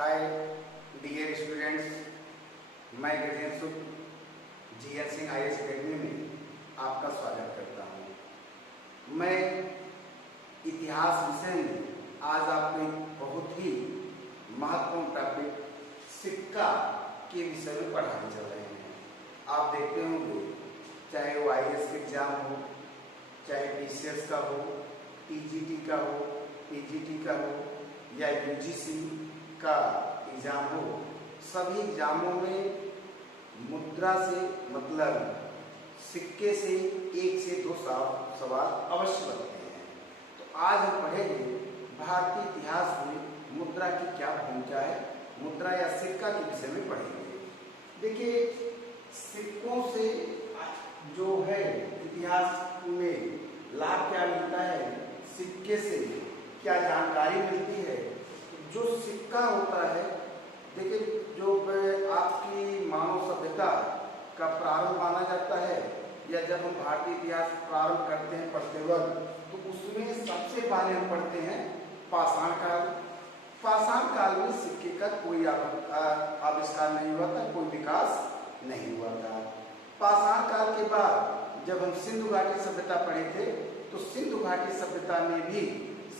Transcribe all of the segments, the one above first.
Hi dear students, मैं गजेंद्र सुद GN Singh IAS academy में आपका स्वागत करता हूँ। मैं इतिहास विषय में आज आपको एक बहुत ही महत्वपूर्ण टॉपिक सिक्का के विषय में पढ़ाने चल रहे हैं। आप देखते होंगे, चाहे वो IAS का एग्जाम हो, चाहे PCS का हो, TGT का हो, PGT का हो या UGC का एग्जाम हो, सभी एग्जामों में मुद्रा से मतलब सिक्के से 1 से 2 सवाल अवश्य बनते हैं। तो आज हम पढ़ेंगे भारतीय इतिहास में मुद्रा की क्या भूमिका है, मुद्रा या सिक्का के विषय में पढ़ेंगे। देखिए, सिक्कों से जो है इतिहास में लाभ क्या मिलता है, सिक्के से क्या जानकारी मिलती है। जो सिक्का होता है, देखिए, जो आपकी मानव सभ्यता का प्रारंभ माना जाता है, या जब हम भारतीय इतिहास प्रारंभ करते हैं पढ़ते वक्त, तो उसमें सबसे पहले हम पढ़ते हैं पाषाण काल। पाषाण काल में सिक्के का कोई आविष्कार नहीं हुआ था, कोई विकास नहीं हुआ था। पाषाण काल के बाद जब हम सिंधु घाटी सभ्यता पढ़े थे, तो सिंधु घाटी सभ्यता में भी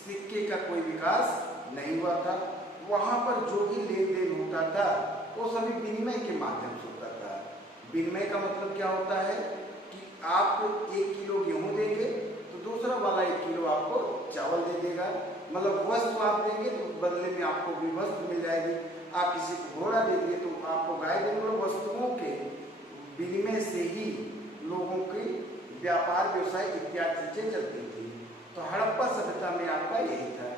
सिक्के का कोई विकास नहीं हुआ था। वहां पर जो भी लेन देन होता था वो सभी विनिमय के माध्यम से होता था। विनिमय का मतलब क्या होता है कि आप 1 किलो गेहूं देंगे तो दूसरा वाला 1 किलो आपको चावल दे देगा। मतलब वस्तु आप देंगे तो बदले में आपको भी वस्तु मिल जाएगी। आप किसी को घोड़ा देंगे तो आपको गाय देंगे। वस्तुओं के विनिमय से ही लोगों की व्यापार व्यवसाय इत्यादि चीजें चलती थी। तो हड़प्पा सभ्यता में आपका यही था।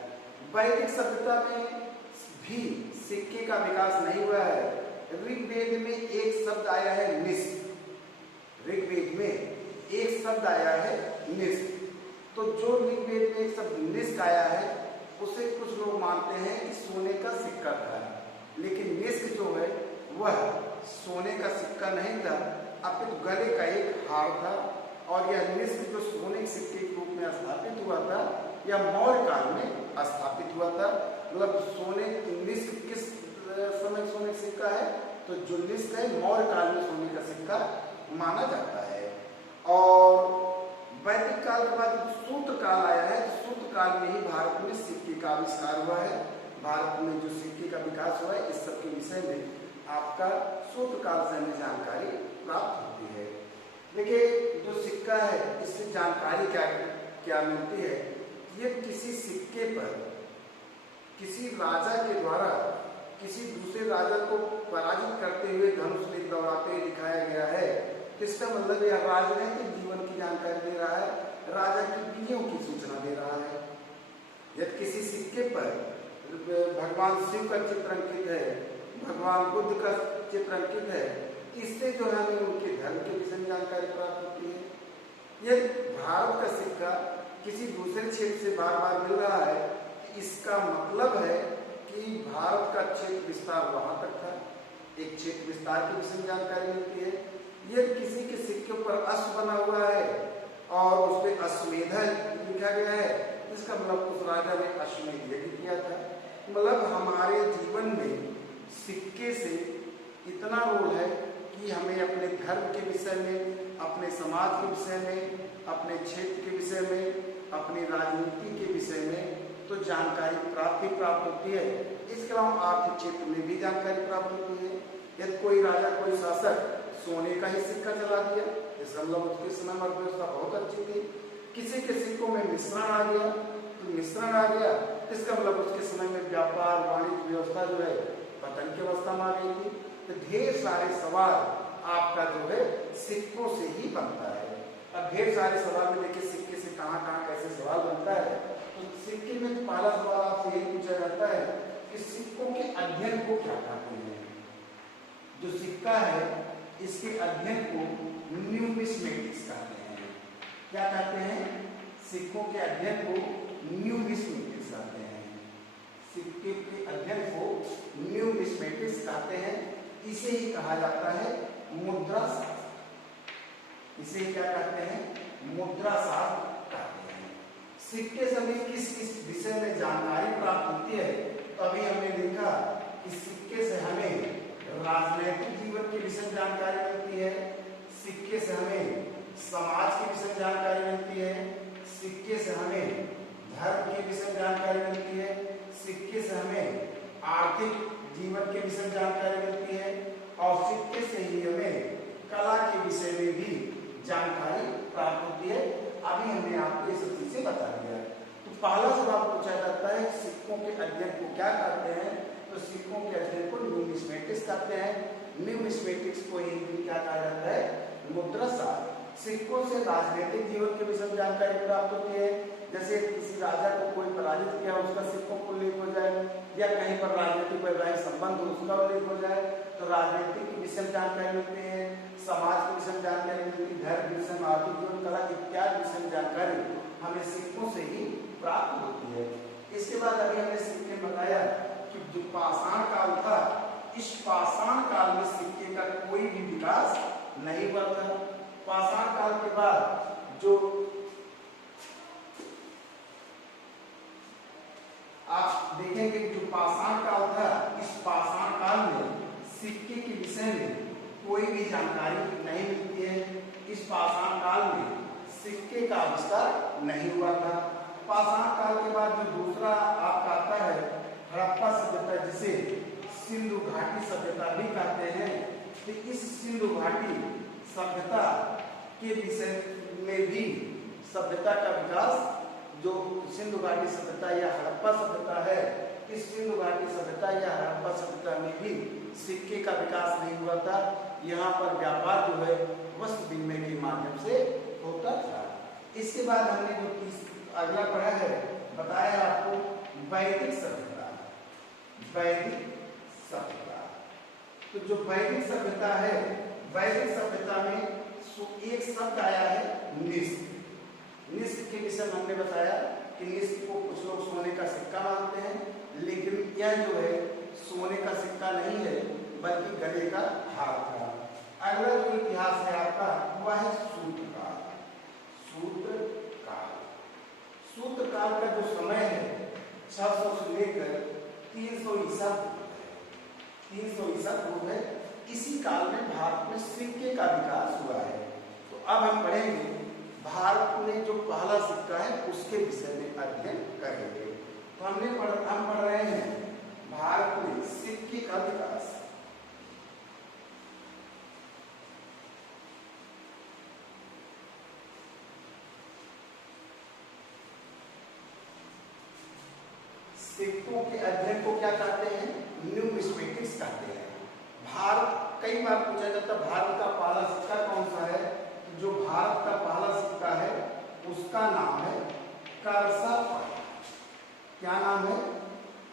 वैदिक सभ्यता में भी सिक्के का विकास नहीं हुआ है। ऋग्वेद में एक शब्द आया है निष्क। ऋग्वेद में एक शब्द आया है निष्क। तो जो ऋग्वेद में एक शब्द निष्क आया है, उसे कुछ लोग मानते हैं कि सोने का सिक्का था, लेकिन निष्क जो है वह सोने का सिक्का नहीं था, अपितु गले का एक हार था। और यह निष्क जो सोने के सिक्के के रूप में स्थापित हुआ था, यह मौर्य काल में स्थापित हुआ था। मतलब सोने निष्क किस समय सोने का सिक्का है, तो जो निष्क है मौर्य काल में सोने का सिक्का माना जाता है। और वैदिक काल के बाद सूत्र काल आया है, तो सूत्र काल में ही भारत में सिक्के का आविष्कार हुआ है। भारत में जो सिक्के का विकास हुआ है, इस सब के विषय में आपका सूत्र काल से हमें जानकारी प्राप्त होती है। देखिए, जो सिक्का है इससे जानकारी क्या मिलती है। ये किसी सिक्के पर किसी राजा के द्वारा किसी दूसरे राजा को पराजित करते हुए धनुष लेकर दौड़ाते हुए दिखाया गया है। तो इसका मतलब यह राजनीतिक जीवन की जानकारी दे रहा है, राजा की विधियों की सूचना दे रहा है। यदि किसी सिक्के पर भगवान शिव का चित्र अंकित है, भगवान बुद्ध का चित्र अंकित है, इससे जो है हमें उनके धर्म के विषय में जानकारी प्राप्त होती है। यदि भारत का सिक्का किसी दूसरे क्षेत्र से बार बार मिल रहा है, इसका मतलब है कि भारत का क्षेत्र विस्तार वहां तक था। एक क्षेत्र विस्तार के विषय में जानकारी मिलती है। यदि किसी के सिक्के पर अश्व बना हुआ है और उस पर अश्वमेध लिखा गया है, इसका मतलब उस राजा ने अश्वमेध यज्ञ किया था। मतलब हमारे जीवन में सिक्के से इतना रोल है कि हमें अपने धर्म के विषय में, अपने समाज के विषय में, अपने क्षेत्र के विषय में, अपनी राजनीति के विषय में तो जानकारी प्राप्त होती है। इसके अलावा आर्थिक क्षेत्र में भी जानकारी प्राप्त होती है। यदि कोई राजा, कोई शासक सोने का ही सिक्का चला दिया, इसका मतलब उसके समय अर्थव्यवस्था बहुत अच्छी थी। किसी के सिक्कों में मिश्रण आ गया, तो मिश्रण आ गया, इसका मतलब उसके समय में व्यापार वाणिज्य व्यवस्था जो है पतन की अवस्था में आ गई थी। तो ढेर सारे सवाल आपका जो है सिक्कों से ही बनता है। अब ढेर सारे सवाल में देखिए, सिक्के से कहाँ कैसे सवाल बनता है। तो सिक्के में तो पहला सवाल आपसे यही पूछा जाता है कि सिक्कों के अध्ययन को क्या कहते हैं। जो सिक्का है इसके अध्ययन को न्यूमिस्मेटिक्स कहते हैं। क्या कहते हैं? सिक्कों के अध्ययन को न्यूमिस्मेटिक्स कहते हैं। सिक्के के अध्ययन को न्यूमिस्मेटिक्स कहते हैं। इसे ही कहा जाता है मुद्रा शास्त्र। इसे क्या कहते हैं? मुद्रा शास्त्र कहते हैं। सिक्के से हमें किस किस विषय में जानकारी प्राप्त होती है, तो अभी हमने देखा कि की विषय जानकारी मिलती है, सिक्के से हमें समाज की विषय जानकारी मिलती है, सिक्के से हमें धर्म की विषय जानकारी मिलती है, सिक्के से हमें आर्थिक जीवन के विषय जानकारी मिलती है और सिक्के से ही हमें कला के विषय में भी जानकारी प्राप्त होती है। अभी हमने आपको ये सब चीजें बता दिया। तो पहला सवाल पूछा जाता है सिक्कों के अध्ययन को क्या कहते हैं, तो सिक्कों के अध्ययन को न्यूमिस्मेटिक्स कहते हैं। न्यूमिस्मेटिक्स को हिंदी क्या कहा जाता है, मुद्राशास्त्र। सिक्कों से राजनीतिक जीवन के विषय जानकारी प्राप्त होती है, जैसे किसी राजा को कोई पराजित किया उसका सिक्कों को उल्लेख हो जाए, या कहीं पर राजनीतिक वैवाहिक संबंध हो उसका उल्लेख हो जाए तो राजनीतिक के विषय जानकारी मिलती है, समाज के विषय जानकारी मिलती है, धर्म के विषय, आर्थिक जीवन, कला इत्यादि विषय जानकारी हमें सिक्कों से ही प्राप्त होती है। इसके बाद अभी हमने सिक्के बताया कि जो पाषाण काल था, इस पाषाण काल में सिक्के का कोई भी विकास नहीं हुआ था। पाषाण काल के बाद जो आप देखेंगे जो पाषाण काल था, इस पाषाण काल में सिक्के के विषय में कोई भी जानकारी नहीं मिलती है। इस पाषाण काल में सिक्के का आविष्कार नहीं हुआ था। पाषाण काल के बाद जो दूसरा आपका आता है हड़प्पा सभ्यता, जिसे सिंधु घाटी सभ्यता भी कहते हैं, तो इस सिंधु घाटी सभ्यता के विषय में भी सभ्यता का विकास, जो सिंधु घाटी सभ्यता या हड़प्पा सभ्यता है, इस सिंधु घाटी सभ्यता या हड़प्पा सभ्यता में भी सिक्के का विकास नहीं हुआ था। यहाँ पर व्यापार जो है वस्तु विनिमय के माध्यम से होता था। इसके बाद हमने जो अगला पढ़ा है, बताया आपको वैदिक सभ्यता। वैदिक सभ्यता, तो जो वैदिक सभ्यता है, वैदिक सभ्यता में एक शब्द आया है निष्क। निष्क के विषय में हमने बताया कि निष्क को कुछ लोग सोने का सिक्का मानते हैं, लेकिन यह जो है सोने का सिक्का नहीं है बल्कि गले का हार था। अगला जो इतिहास है आपका वह है सूत्रकाल। सूत्रकाल, सूत्रकाल का जो समय है 600 से लेकर 300 ईसा पूर्व है। 300 ईसा पूर्व है। इसी काल में भारत में सिक्के का विकास हुआ है। तो अब हम पढ़ेंगे भारत में जो पहला सिक्का है उसके विषय में अध्ययन करेंगे। तो हम पढ़ रहे हैं भारत में सिक्के का विकास। सिक्कों के अध्ययन को क्या कहते हैं, न्यूमिस्मेटिक्स कहते हैं। भारत, कई बार पूछा जाता है भारत का पहला सिक्का कौन सा है, तो जो भारत का पहला सिक्का है उसका नाम है करसपण। क्या नाम है,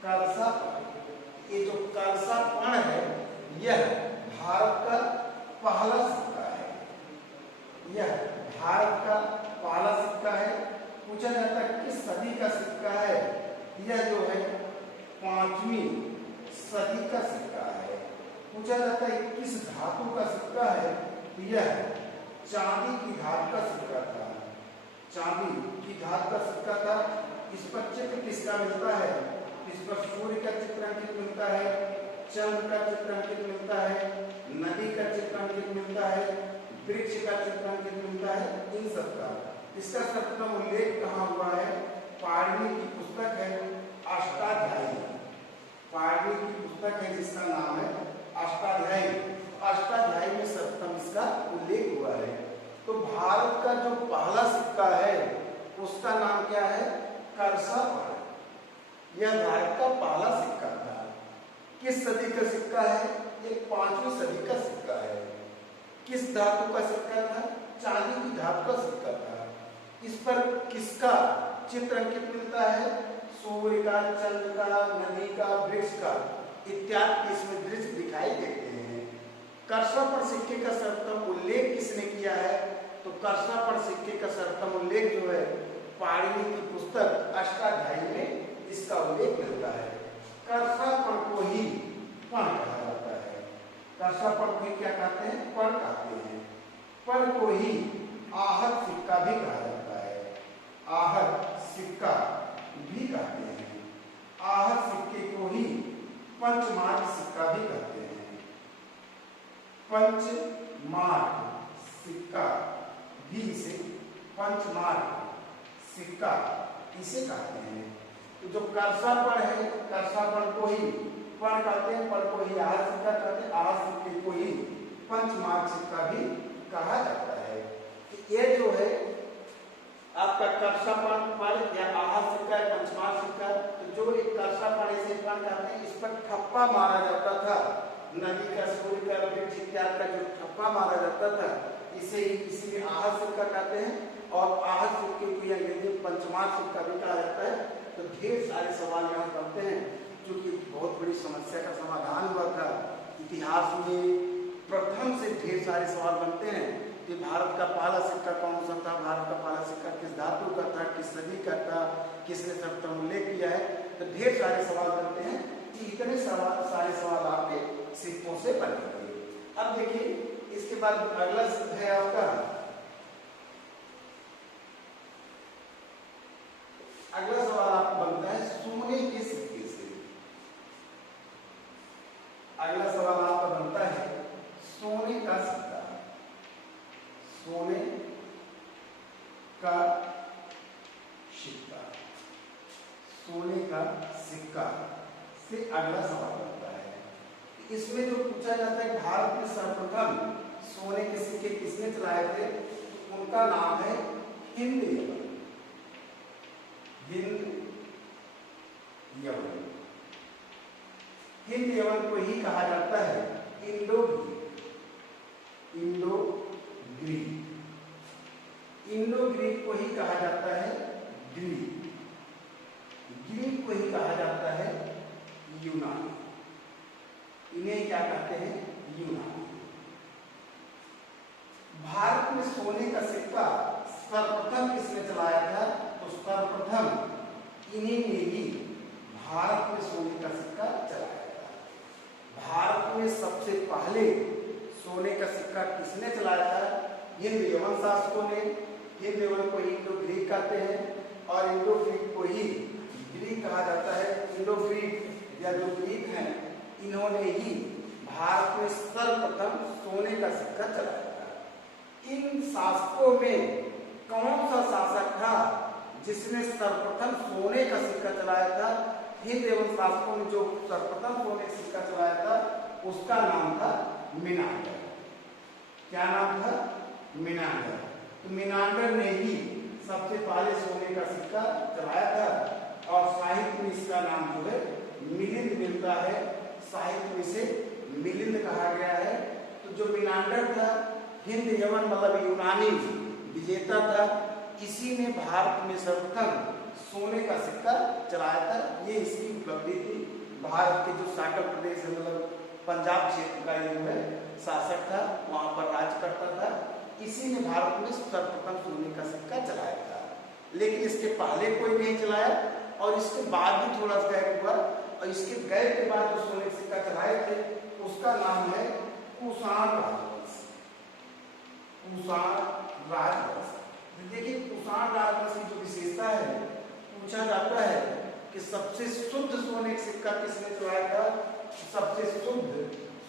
करसपण। ये जो करसपण है यह भारत का पहला सिक्का है। यह भारत का पहला सिक्का है। पूछा जाता है किस सदी का सिक्का है, यह जो है 5वीं सदी का सिक्का है। पूछा जाता है किस धातु का सिक्का है, यह चांदी की धातु का सिक्का था। चांदी की धातु का सिक्का था। इस पर चित्र किसका मिलता है, इस पर सूर्य का चित्र अंकित मिलता है, चंद्र का चित्र अंकित मिलता है, नदी का चित्र अंकित मिलता है, वृक्ष का चित्र अंकित मिलता है, इन सब का। इसका सर्वप्रथम उल्लेख कहाँ हुआ है, पाणिनि की पुस्तक है अष्टाध्यायी। पाणिनि की पुस्तक है जिसका नाम है अष्टाध्यायी। अष्टाध्यायी में सर्वप्रथम इसका उल्लेख हुआ है। तो भारत का जो पहला सिक्का है उसका नाम क्या है, करसपण। यह भारत का पहला सिक्का था। किस सदी का सिक्का है, ये 5वीं सदी का सिक्का है। किस धातु का सिक्का था, चांदी की धातु का सिक्का था। इस पर किसका चित्र अंकित मिलता है, सूर्य का, चंद्र का, नदी का, वृक्ष का इत्यादि इसमें दृश्य दिखाई देते हैं। करसपण सिक्के का सर्वप्रथम उल्लेख किसने किया है, तो करसपण सिक्के का सर्वप्रथम उल्लेख जो है पाणिनि की पुस्तक अष्टाध्यायी में इसका उल्लेख मिलता है। करसपण को ही पण कहा जाता है। करसपण को क्या कहते हैं, पण कहते हैं। पण को ही आहत सिक्का भी कहा जाता है। आहत सिक्का भी कहते हैं। आहत सिक्के को ही पंचमार्ग सिक्का भी कहते हैं। पंचमार्क सिक्का भी इसे पंचमार्क सिक्का इसे कहते हैं। तो जो कर्षापण है, कर्षापण को ही पण कहते हैं, पण को ही आहार सिक्का कहते हैं, आहार सिक्के को ही पंचमार्क सिक्का भी कहा जाता है। तो ये जो है आपका कर्षापण पर या आहार सिक्का है, पंचमार्क सिक्का। तो जो एक कर्षापण इसे पण कहते हैं, इस पर ठप्पा मारा जाता था, नदी का, सूर्य का, वृक्ष इत्यादि का जो ठप्पा मारा जाता था, इसे इसीलिए आहार सिक्का कहते हैं। और आहार सिक्के को अंग्रेजी में पंचमार्क सिक्का भी कहा जाता है। तो ढेर सारे सवाल यहाँ बनते हैं, क्योंकि बहुत बड़ी समस्या का समाधान हुआ था। इतिहास में प्रथम से ढेर सारे सवाल बनते हैं कि भारत का पहला सिक्का कौन सा था, भारत का पहला सिक्का किस धातु का था, किस सदी का था, किसने सर्वप्रथम उल्लेख किया है। तो ढेर सारे सवाल बनते हैं कि इतने सारे सवाल आपके सिक्कों से बनेंगे। अब देखिए इसके बाद अगला है आपका, अगला सवाल आपको बनता है सोने के सिक्के से। अगला सवाल आपका बनता है सोने का सिक्का, सोने का सिक्का, सोने का सिक्का से अगला सवाल बनता है। इसमें जो पूछा जाता है भारत में सर्वप्रथम सोने के सिक्के किसने चलाए थे, उनका नाम है हिंद यवन। हिंद यवन, हिंद यवन को ही कहा जाता है Indo Greek, Indo Greek, Indo Greek को ही कहा जाता है ग्रीक, ग्रीक को ही कहा जाता है यूनानी। इन्हें क्या कहते हैं, यूनानी। भारत में सोने का सिक्का सर्वप्रथम किसने चलाया था, तो सर्वप्रथम इन्हीं ने ही भारत में सोने का सिक्का चलाया था। भारत में सबसे पहले सोने का सिक्का किसने चलाया था, हिंद यवन शासकों ने। हिंद यवन को इंडो ग्रीक कहते हैं और इंडो ग्रीक को ही ग्रीक कहा जाता है। इंडो ग्रीक या जो ग्रीक हैं, इन्होंने ही भारत में सर्वप्रथम सोने का सिक्का चलाया था। इन शासकों में कौन सा शासक था जिसने सर्वप्रथम सोने का सिक्का चलाया था? हिंद एवं शासकों में जो सर्वप्रथम सोने का सिक्का चलाया था उसका नाम था मिनांडर। क्या नाम था? मिनांडर। तो मिनांडर ने ही सबसे पहले सोने का सिक्का चलाया था और साहित्य में इसका नाम जो है मिलिंद मिलता है। साहित्य में इसे मिलिंद कहा गया है। तो जो मिनांडर था, हिंद यवन मतलब यूनानी विजेता था, इसी ने भारत में सर्वप्रथम सोने का सिक्का चलाया था। ये इसकी उपलब्धि थी। भारत के जो साकल प्रदेश है मतलब पंजाब क्षेत्र का ये जो है शासक था, वहां पर राज करता था, इसी ने भारत में सर्वप्रथम सोने का सिक्का चलाया था। लेकिन इसके पहले कोई नहीं चलाया और इसके बाद भी थोड़ा सा गैप हुआ और इसके गैप के बाद जो सोने का सिक्का चलाए थे उसका नाम है कुषाण राजवंश। कुषाण राजवंश। देखिए कुषाण राजवंश की जो विशेषता है, पूछा जाता है कि सबसे शुद्ध सोने का सिक्का किसने चलाया था? सबसे शुद्ध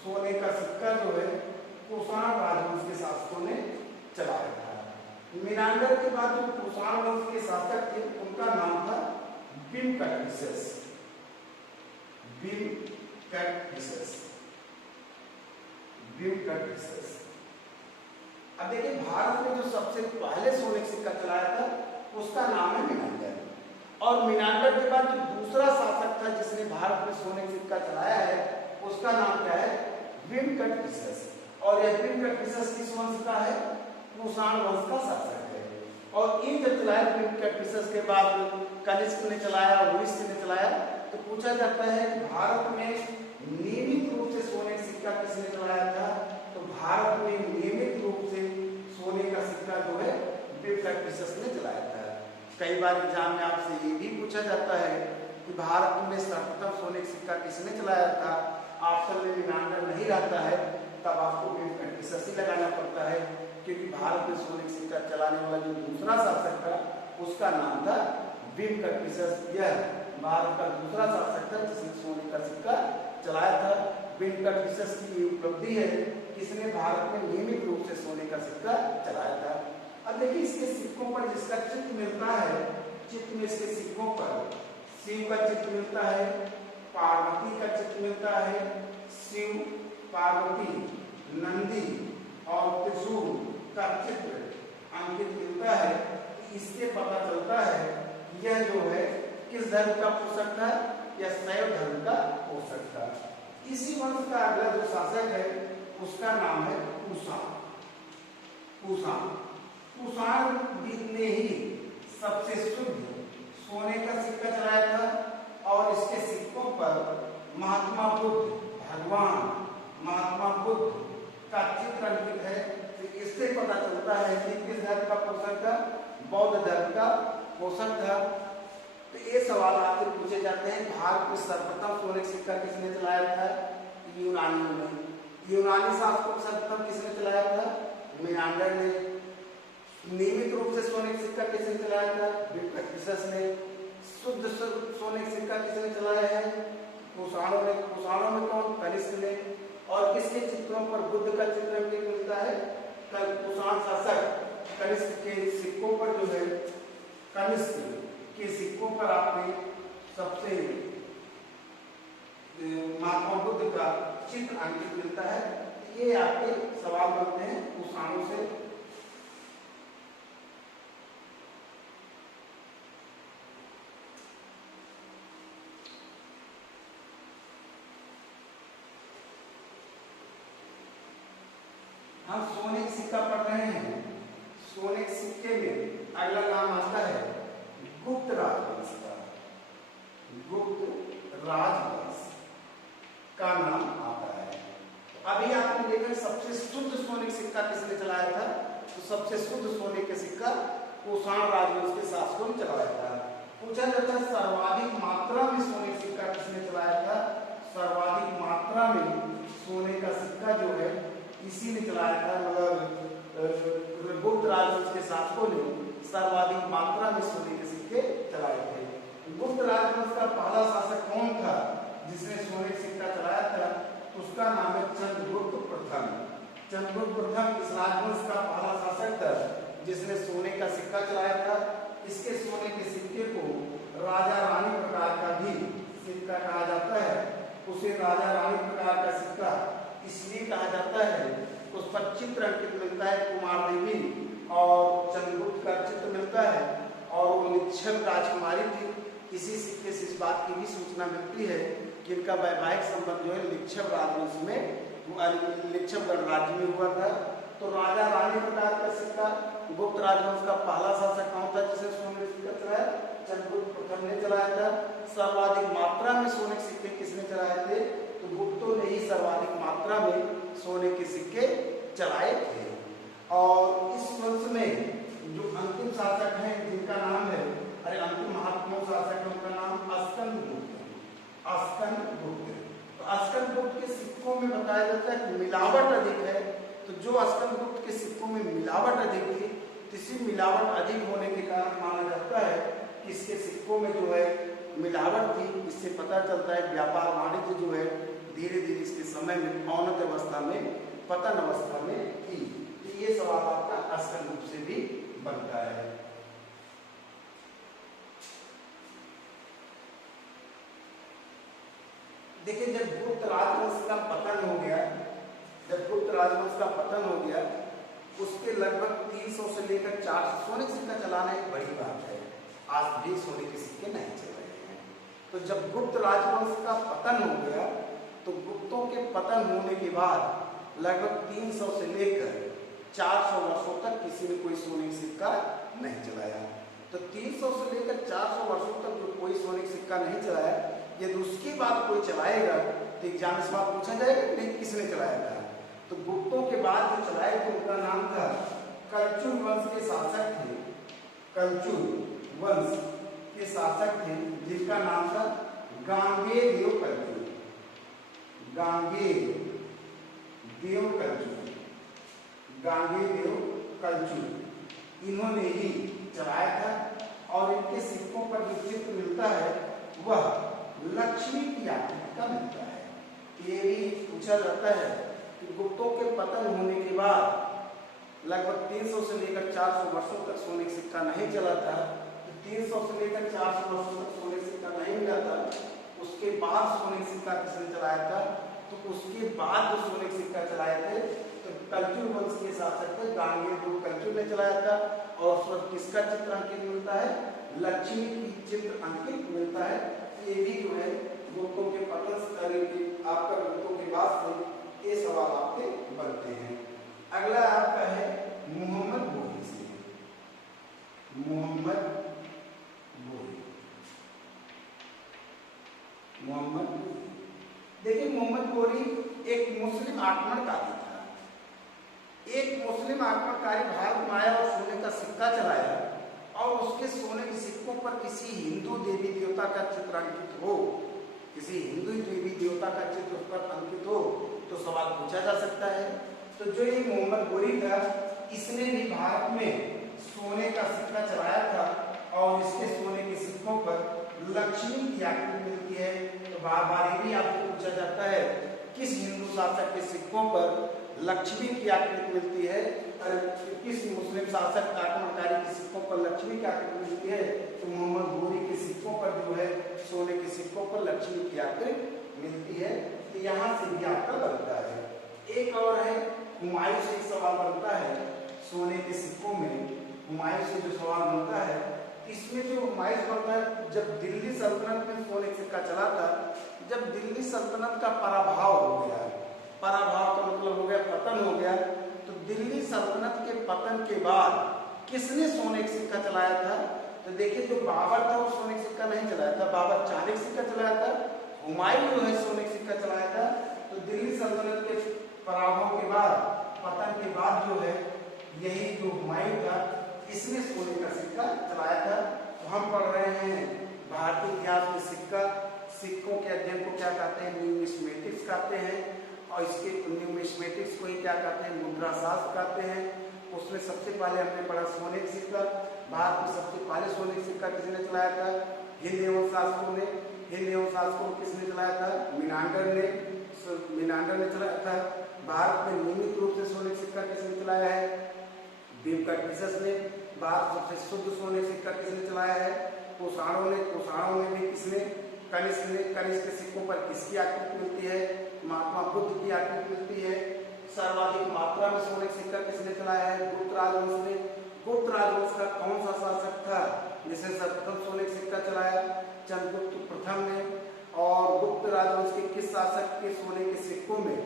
सोने का सिक्का जो है कुषाण राजवंश के शासकों ने चलाया था। मिनांडर के बाद जो कुषाण वंश के शासक थे उनका नाम था बिम्बकटविसेस। बिम्बकटविसेस। बिम्बकटविसेस। अब देखिए भारत में जो सबसे पहले सोने का सिक्का चलाया था उसका नाम है मिनांडर। और मिनांडर के बाद जो दूसरा शासक था जिसने भारत में सोने का सिक्का चलाया है उसका नाम क्या है? बिम्बकटविसेस। और यह बिम्बकटविसेस किस वंश का है? कुषाण वंश का शासक है। और इन जब चलाया बिम्बकटविसेस के बाद कनिष्क ने चलाया, हुइस्स ने चलाया, तो पूछा जाता है कि भारत में नियमित रूप से सोने का सिक्का किसने चलाया था? तो भारत में नियमित रूप से सोने का सिक्का जो है बिम्बकटविसेस ने चलाया था। कई बार एग्जाम में आपसे ये भी पूछा जाता है कि भारत में सर्वप्रथम सोने का सिक्का किसने चलाया था? ऑप्शन में मिनांडर नहीं रहता है, तब आपको बिम्बकटविसेस ही लगाना पड़ता है, क्योंकि भारत में सोने का सिक्का चलाने वाला जो दूसरा शासक था उसका नाम था बिम्बकटविसेस। यह भारत का दूसरा शासक था जिसने सोने का सिक्का चलाया था। विंटरफिशस की उपलब्धि है, किसने भारत में नियमित रूप से सोने का सिक्का चलाया था। अब देखिए इसके सिक्कों पर जिसका चित्र मिलता है, चित्र में इसके सिक्कों पर शिव का चित्र मिलता है, पार्वती का चित्र मिलता है, शिव, पार्वती, नंदी और त्रिशूल का चित्र अंकित मिलता है। इससे पता चलता है कि यह जो है किस धर्म का पोषक था, या शैव धर्म का पोषक था। इसी वंश का अगला जो शासक है उसका नाम है कुषाण। कुषाण ने ही सबसे शुद्ध सोने का सिक्का चलाया था और इसके सिक्कों पर महात्मा बुद्ध, भगवान महात्मा बुद्ध का चित्र अंकित है। तो इससे पता चलता है कि किस धर्म का पोषक था, बौद्ध धर्म का पोषक था। तो ये सवाल आपसे पूछे जाते हैं, भारत में सर्वप्रथम सोने का सिक्का किसने चलाया था? यूनानियों ने। यूनानी शासकों को सर्वप्रथम किसने चलाया था? मेनांडर ने। नियमित रूप से सोने का सिक्का किसने चलाया था? विंटरफिशस ने। शुद्ध सोने का सिक्का किसने चलाया है? कुषाणों ने। कुषाणों में कौन? कनिष्क ने। और किसके चित्रों पर बुद्ध का चित्र मिलता है? कुषाण शासक कनिष्क के सिक्कों पर जो है, कनिष्क के सिक्कों पर आपने सबसे महात्मा बुद्ध का चित्र अंकित मिलता है। ये आपके सवाल बनते हैं कुषाणों से। हम सोने का सिक्का पढ़ रहे हैं। सोने के सिक्के में अगला नाम आता है गुप्त राजवंश का। गुप्त राजवंश का नाम आता है। अभी आपने देखा सबसे शुद्ध सोने का सिक्का किसने चलाया था? तो सबसे शुद्ध सोने का सिक्का कुषाण राजवंश के शासकों ने चलाया था। पूछा जाता है सर्वाधिक मात्रा में सोने का सिक्का किसने चलाया था? सर्वाधिक मात्रा में सोने का सिक्का जो है इसी ने चलाया था। मतलब गुप्त राजवंश के शासकों ने सर्वाधिक मात्रा में सोने के सिक्के चलाए थे। गुप्त राजवंश का पहला शासक कौन था जिसने सोने का सिक्का चलाया था? उसका नाम है चंद्रगुप्त प्रथम। चंद्रगुप्त प्रथम इस राजवंश का पहला शासक था जिसने सोने का सिक्का चलाया था। इसके सोने के सिक्के को राजा रानी प्रकार का भी सिक्का कहा जाता है। उसे राजा रानी प्रकार का सिक्का इसलिए कहा जाता है, उस पर चित्र अंकित मिलता है, कुमार देवी और चंद्रगुप्त का चित्र मिलता है और वो निक्षेप राजकुमारी थी। इसी सिक्के से इस बात की भी सूचना मिलती है कि इनका वैवाहिक संबंध जो है निक्षेप राजवंश में, निक्षेप गणराज्य में हुआ था। तो राजा रानी प्रकार का सिक्का गुप्त राजवंश का पहला शासक कौन था जिसने सोने का सिक्का चलाया? चंद्रगुप्त प्रथम ने चलाया था। सर्वाधिक मात्रा में सोने के सिक्के किसने चलाए थे? तो गुप्तों ने ही सर्वाधिक मात्रा में सोने के सिक्के चलाए थे। और इस वंश में जो अंतिम शासक हैं जिनका नाम है, अंतिम महत्वपूर्ण शासक है उनका नाम अस्कंदगुप्त है। अस्कंदगुप्त। तो अस्कंदगुप्त के सिक्कों में बताया जाता है कि मिलावट अधिक है। तो जो अस्कंदगुप्त के सिक्कों में मिलावट अधिक थी, इसी मिलावट अधिक होने के कारण माना जाता है कि इसके सिक्कों में जो है मिलावट थी। इससे पता चलता है व्यापार वाणिज्य जो है धीरे धीरे इसके समय में औन्नत अवस्था में, पतन अवस्था में थी। तो ये सवाल आपका अस्कंदगुप्त से भी बनता है। देखिए जब गुप्त राजवंश का पतन हो गया, उसके लगभग 300 से लेकर 400 सोने के सिक्का चलाना एक बड़ी बात है। आज भी सोने के सिक्के नहीं चल रहे हैं। तो जब गुप्त राजवंश का पतन हो गया, तो गुप्तों के पतन होने के बाद लगभग 300 से लेकर 400 वर्षों तक किसी ने कोई सोने का सिक्का नहीं चलाया। तो 300 से लेकर 400 वर्षों तक जो कोई सोने का सिक्का नहीं चलाया, यदि उसके बाद कोई चलाएगा तो एग्जाम में सवाल पूछा जाएगा कि नहीं किसने चलाया था। तो गुप्तों के बाद जो चलाए थे उनका नाम था कलचुग वंश के शासक थे। कलचुग वंश के शासक थे जिनका नाम था गांगेय देव कलचुग। गांगेय देव कलचुग, गांगेय देव कलचुग इन्होंने ही चलाया था। और इनके सिक्कों पर जो चित्र मिलता है वह लक्ष्मी की आकृति का मिलता है। ये भी पूछा जाता है कि गुप्तों के पतन होने के बाद लगभग 300 से लेकर 400 वर्षों तक सोने का सिक्का नहीं चला था। तो 300 से लेकर 400 वर्षों तक सोने का सिक्का नहीं मिला था। उसके बाद सोने का सिक्का किसने चलाया था? तो उसके बाद जो सोने का सिक्का चलाए थे तो कल्चुर वंश के शासक थे गांगेय कल्चुर ने चलाया था। और उस पर किसका चित्र अंकित मिलता है? लक्ष्मी की चित्र अंकित मिलता है। ये भी जो है गुप्तों के पतन से आपका गुप्तों के बाद से ये सवाल आपके बनते हैं। अगला आपका है मोहम्मद गोरी से। मोहम्मद गोरी, मोहम्मद गोरी, देखिए मोहम्मद गोरी एक मुस्लिम आक्रमणकारी था। एक मुस्लिम आक्रमणकारी भारत में आया और सोने का सिक्का चलाया और उसके सोने के सिक्कों पर किसी हिंदू देवी देवता का चित्र अंकित हो, किसी हिंदू देवी देवता का चित्र उस पर अंकित हो तो सवाल पूछा जा सकता है। तो जो ये मोहम्मद गोरी था इसने भी भारत में सोने का सिक्का चलाया था और इसके सोने के सिक्कों पर लक्ष्मी की आकृति मिलती है। तो बार बार ये भी आपको पूछा जाता है किस हिंदू शासक के सिक्कों पर लक्ष्मी की आकृति मिलती है और किस मुस्लिम शासक आक्रमणकारी के सिक्कों पर लक्ष्मी की आकृति मिलती है। तो मोहम्मद गोरी के सिक्कों पर जो है सोने के सिक्कों पर लक्ष्मी की आकृति मिलती है। तो यहाँ से भी आपका बनता है। एक और है हुमायूं से एक सवाल बनता है सोने के सिक्कों में। हुमायूं से जो सवाल बनता है इसमें जो हुमायूं बनता है जब दिल्ली सल्तनत में सोने का सिक्का चला था, जब दिल्ली सल्तनत का पराभव हो गया, पराभव का मतलब हो गया पतन हो गया, तो दिल्ली सल्तनत के पतन के बाद किसने सोने का सिक्का चलाया था? तो देखिए जो बाबर था वो सोने का सिक्का नहीं चलाया था, बाबर चांदी का सिक्का चलाया था। हुमायूं जो है सोने का सिक्का चलाया था। तो दिल्ली सल्तनत के पराभव के बाद, पतन के बाद जो है यही जो हुमायूं था इसने सोने का सिक्का चलाया था। तो हम पढ़ रहे हैं भारतीय इतिहास में सिक्का, सिक्कों के अध्ययन को क्या कहते हैं? न्यूमिस्मेटिक्स कहते हैं। और इसके न्यूमिस्मेटिक्स को ही क्या कहते हैं? मुद्रा शास्त्र कहते हैं। उसमें सबसे पहले हमने पढ़ा सोने का सिक्का। भारत में सबसे पहले सोने का सिक्का किसने चलाया था? हिंद एवं शासकों ने। हिंद एवं शासकों को किसने चलाया था? मिनांडर ने, मिनांडर ने चलाया था। भारत में नियमित रूप से सोने का सिक्का किसने चलाया है? बीमकर्टिसस ने। भारत सबसे शुद्ध सोने का सिक्का किसने चलाया है? कुषाणों ने। कुषाणों में भी किसने? कनिष्क ने। कनिष्क के सिक्कों पर किसकी आकृति मिलती है? महात्मा बुद्ध की आकृति मिलती है। सर्वाधिक मात्रा में सोने का सिक्का किसने चलाया है? गुप्त राजवंश ने। गुप्त राजवंश का कौन सा शासक था जिसने सर्वप्रथम सोने का सिक्का चलाया? चंद्रगुप्त प्रथम ने। और गुप्त राजवंश के किस शासक के सोने के सिक्कों में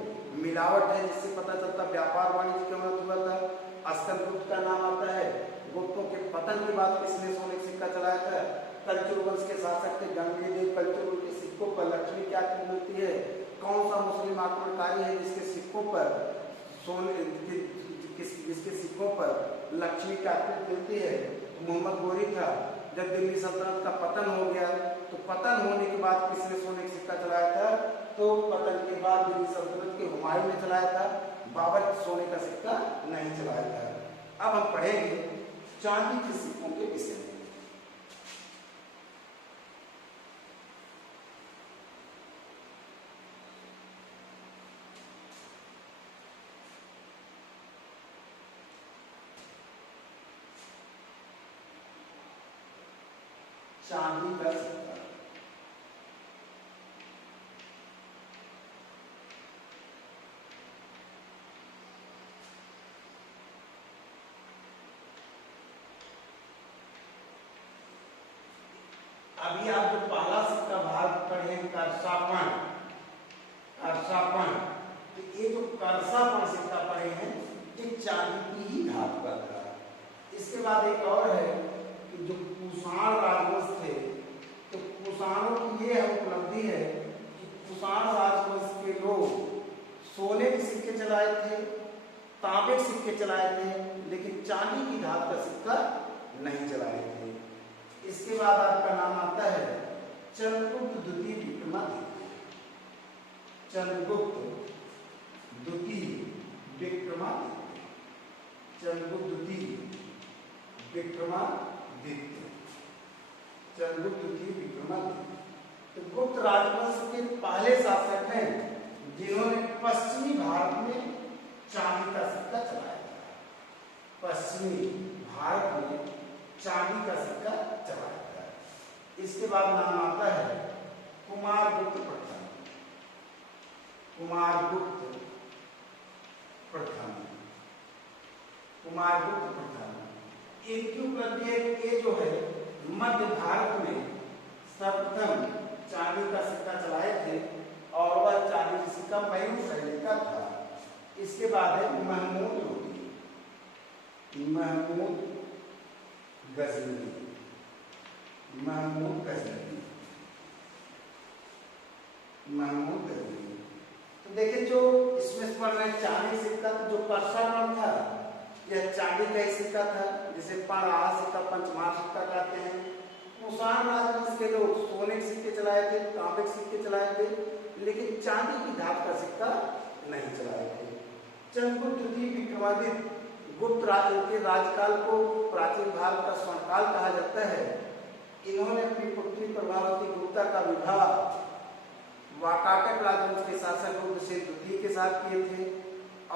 मिलावट है जिससे पता चलता व्यापार वाणिज्य का मत हुआ था? अस्कंदगुप्त का नाम आता है। गुप्तों के पतन के बाद किसने सोने का सिक्का चलाया था? कल्चुर वंश के शासक थे गंगेय कल्चुर के सिक्कों पर लक्ष्मी की आकृति मिलती है। कौन सा मुस्लिम आक्रमणकारी है जिसके सिक्कों पर सोने जिसके सिक्कों पर लक्ष्मी की आकृति मिलती है? मोहम्मद गोरी था। जब दिल्ली सल्तनत का पतन हो गया तो पतन होने के बाद किसने सोने का सिक्का चलाया था? तो पतन के बाद दिल्ली सल्तनत के हुमायूं ने चलाया था। बाबर सोने का सिक्का नहीं चलाया था। अब हम पढ़ेंगे चांदी के सिक्कों के विषय में। चांदी का सिक्का अभी आप जो पहला सिक्का भारत पढ़े करसापन, करसापन, तो ये जो करसापन सिक्का पढ़े हैं ये चांदी की ही धातु का था। इसके बाद एक और है कि जो कुषाण राजवंश थे तो कुषाणों की ये उपलब्धि है कि कुषाण राजवंश के लोग सोने के सिक्के चलाए थे, तांबे के सिक्के चलाए थे, लेकिन चांदी की धातु का सिक्का नहीं चलाए थे। इसके बाद आपका नाम आता है चंद्रगुप्त द्वितीय विक्रमादित्य। चंद्रगुप्त द्वितीय विक्रमादित्य। चंद्रगुप्त द्वितीय विक्रमादित्य। चंद्रगुप्त द्वितीय विक्रमादित्य तो गुप्त राजवंश के पहले शासक हैं इसके बाद नाम आता है कुमारगुप्त प्रथम। कुमारगुप्त प्रथम, कुमारगुप्त प्रथम। इनकी उपलब्धि ये जो है मध्य भारत में सर्वप्रथम चांदी का सिक्का चलाए थे और वह चांदी का सिक्का मयूर शैली का था। इसके बाद है महमूद लोदी, महमूद गजनवी, महमूद गजनवी, महमूद गजनवी। तो देखिए जो इसमें पढ़ रहे चांदी सिक्का, तो जो परसराम था यह चांदी का ही सिक्का था, जिसे पड़ा सिक्का पंचमार सिक्का कहते हैं। मुसान राजवंश के लोग सोने के सिक्के चलाए थे, तांबे के सिक्के चलाए थे, लेकिन चांदी की धातु का सिक्का नहीं चलाए थे। चंद्रगुप्त द्वितीय विक्रमादित्य गुप्त राज्य के राजकाल को प्राचीन भारत का स्वर्णकाल कहा जाता है। इन्होंने अपनी पुत्री प्रभावती गुप्ता का विवाह वाकाटक राजवंश के शासक रुद्रसेन द्वितीय के साथ किए थे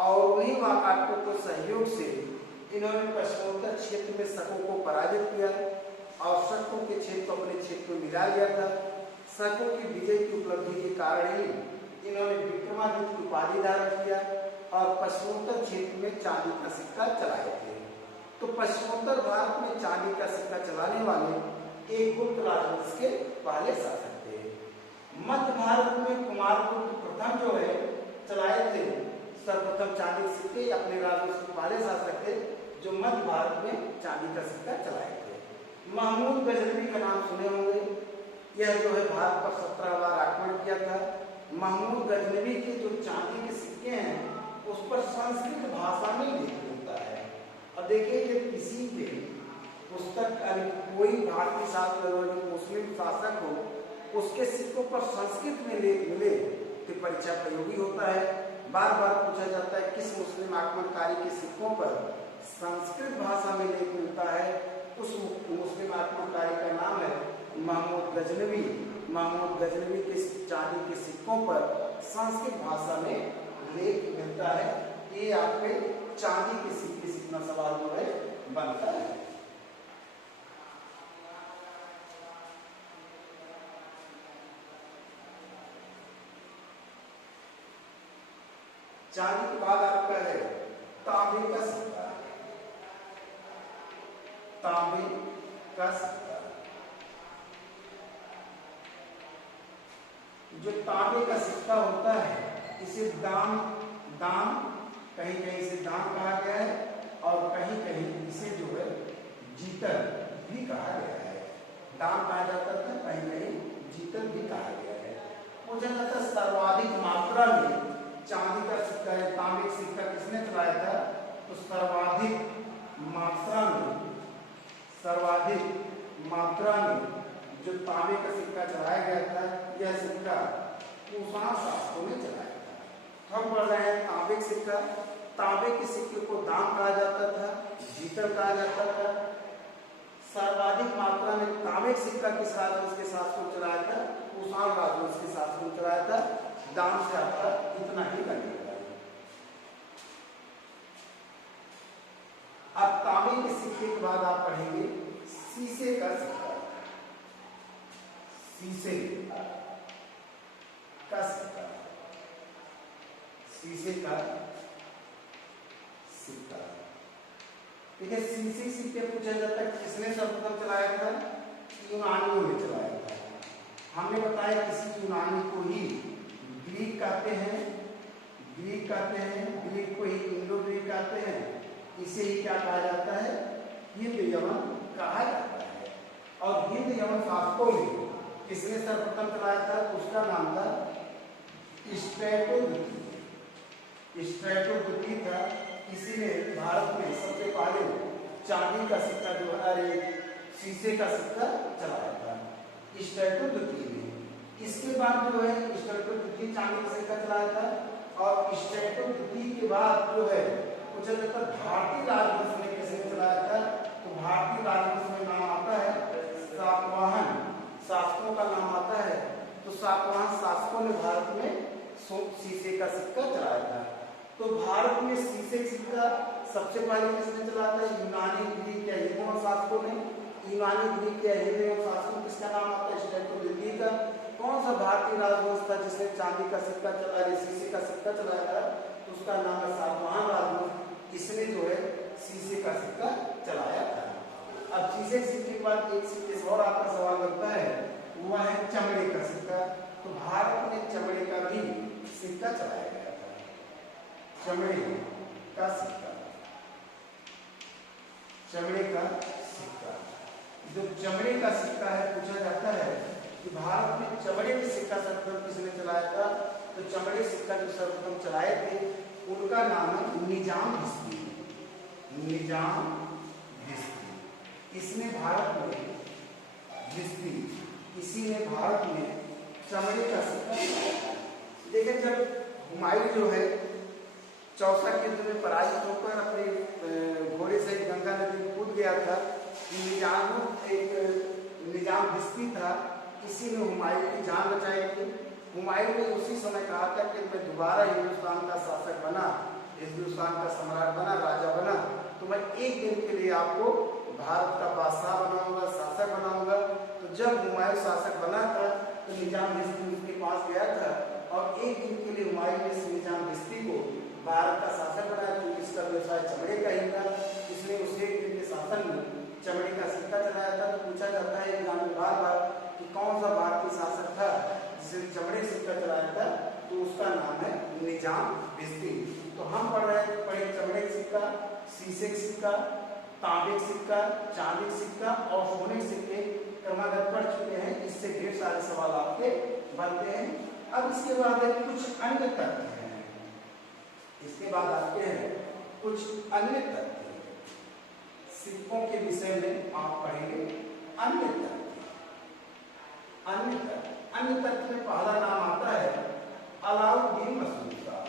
और उन्हीं वाकाटकों के सहयोग से इन्होंने पश्चिमोत्तर क्षेत्र में शकों को पराजित किया और शकों के क्षेत्र को अपने क्षेत्र में मिला लिया था। शकों की विजय की उपलब्धि के कारण ही इन्होंने विक्रमादित्य की उपाधि धारण किया और पश्चिमोत्तर क्षेत्र में चांदी का सिक्का चलाए थे। तो पश्चिमोत्तर भारत में चांदी का सिक्का चलाने वाले एक गुप्त राजवंश के पहले शासक थे। मध्य भारत में कुमारगुप्त प्रथम जो है चलाए थे सर्वप्रथम चांदी के सिक्के, अपने राजवंश के पहले शासक थे जो मध्य भारत में चांदी का सिक्का चलाए थे। महमूद गजनवी का नाम सुने होंगे, यह जो है भारत पर 17 बार आक्रमण किया था। महमूद गजनवी के जो चांदी के सिक्के हैं उस पर संस्कृत भाषा में लिखा होता है। अब देखिए ये किसी भी पुस्तक कोई भारतीय शास्त्र मुस्लिम शासक हो उसके सिक्कों पर संस्कृत में लेख मिले तो परीक्षा प्रयोगी होता है। बार बार पूछा जाता है किस मुस्लिम आक्रमणकारी के सिक्कों पर संस्कृत भाषा में लेख मिलता है, उस मुस्लिम आक्रमणकारी का नाम है महमूद गजनवी। महमूद गजनवी के चांदी के सिक्कों पर संस्कृत भाषा में लेख मिलता है। ये आपके चांदी के सिक्के से इतना सवाल जो है बनता है। चांदी के बाद आपका है तांबे का सिक्का। तांबे का सिक्का, जो तांबे का सिक्का होता है इसे दाम कहीं कहीं इसे दाम कहा गया है और कहीं कहीं इसे जो है जीतल भी कहा गया है। दाम कहा जाता था, कहीं कहीं जीतल भी कहा गया है। मुझे लगता है सर्वाधिक मात्रा में चांदी का सिक्का है तांबे का सिक्का किसने चलाया था, तो सर्वाधिक मात्रा में जो तांबे का सिक्का चलाया गया था यह सिक्का कुषाण शासकों ने चलाया था। हम पढ़ रहे हैं तांबे का सिक्का। तांबे के सिक्के को दाम कहा जाता था, जीतल कहा जाता था। सर्वाधिक मात्रा में तांबे का सिक्का किस राजवंश के शासकों चलाया था, कुषाण राजवंश के शासकों चलाया था। दाम से आपका इतना ही लगेगा। अब तांबे के सिक्के के बाद आप पढ़ेंगे शीशे का सिक्का। शीशे का सिक्का, शीशे का सिक्का। ठीक है, शीशे सिक्के पूछा जाता है किसने सर्वप्रथम चलाया था, यूनानियों ने चलाया था। हमने बताया किसी यूनानी को ही ग्रीक कहते हैं, ग्रीक को ही इंडो ग्रीक कहते हैं। इसे ही क्या कहा जाता है, हिंद यमन कहा जाता है। और हिंद यमन शासकों में किसने सर्वप्रथम चलाया था, उसका नाम था स्ट्रैटो द्वितीय था। इसी ने भारत में सबसे पहले चांदी का सिक्का जो है शीशे का सिक्का चलाया था, स्ट्रैटो द्वितीय ने। इसके बाद जो है स्ट्रैटो द्वितीय चांदी का सिक्का चलाया था और स्ट्रैटो द्वितीय के बाद जो है पूछा जाता भारतीय राजवंश में किसने चलाया था, तो भारतीय राजवंश में नाम आता है सातवाहन शासकों का नाम आता है। तो सातवाहन शासकों ने भारत में शीशे का सिक्का चलाया था। तो भारत में शीशे का सिक्का सबसे पहले किसने चलाया था, यूनानी ग्रीक या यूनानी शासकों ने। यूनानी ग्रीक या हेलेनिक शासक किसका नाम आता है? स्ट्रैटो का। कौन सा भारतीय राजवंश था जिसने चांदी का सिक्का चला, शीशे का सिक्का चलाया था? तो उसका नाम है सातवाहन राजवंश। इसने जो है शीशे का सिक्का चलाया था। अब शीशे के सिक्के के बाद एक सिक्के से और आपका सवाल बनता है, वह है चमड़े का सिक्का। तो भारत में चमड़े का भी सिक्का चलाया गया था, चमड़े का सिक्का, चमड़े का सिक्का। जो चमड़े का सिक्का है, पूछा जाता है कि भारत में चमड़े के सिक्का सर्वप्रथम किसने चलाया था? तो चमड़े सिक्का जो सर्वप्रथम चलाए थे उनका नाम है निजाम भिस्ती। निजाम भिस्ती। इसने भारत में भिस्ती, इसी ने भारत में चमड़े का सिक्का। देखिए, जब हुमायूं जो है चौसा के युद्ध में पराजित होकर अपने घोड़े से गंगा नदी में कूद गया था, निजाम भिस्ती था, इसी ने हुमायूं की जान बचाई थी। हुमायूं ने उसी समय कहा था कि मैं दोबारा हिंदुस्तान का शासक बना, हिंदुस्तान का सम्राट बना, राजा बना, तो मैं एक दिन के लिए आपको भारत का बादशाह बनाऊंगा, शासक बनाऊंगा। तो जब हुमायूं शासक बना था तो निजाम भिस्ती उसके पास गया था और एक दिन के लिए हुमायूं ने निजाम भिस्ती को भारत का शासक बनाया। तो इसका व्यवसाय चमड़े का ही था, इसने उसे एक दिन के शासन में चमड़े का सिक्का चलाया था। तो पूछा जाता है एग्जाम में बार बार कि कौन सा भारतीय शासक था जिसने चमड़े सिक्का चलाया था? तो उसका नाम है निजाम भिस्ती। तो हम पढ़े चमड़े का सिक्का, शीशे का सिक्का, तांबे का सिक्का, चांदी का सिक्का और सोने के सिक्के क्रमागत पढ़ चुके हैं। इससे ढेर सारे सवाल आपके बनते हैं। अब इसके बाद कुछ अन्य तथ्य हैं, इसके बाद आते हैं कुछ अन्य तथ्य। सिक्कों के विषय में आप पढ़ेंगे अन्य तथ्य। अन्य तथ्य में पहला नाम आता है अलाउद्दीन मसूद शाह।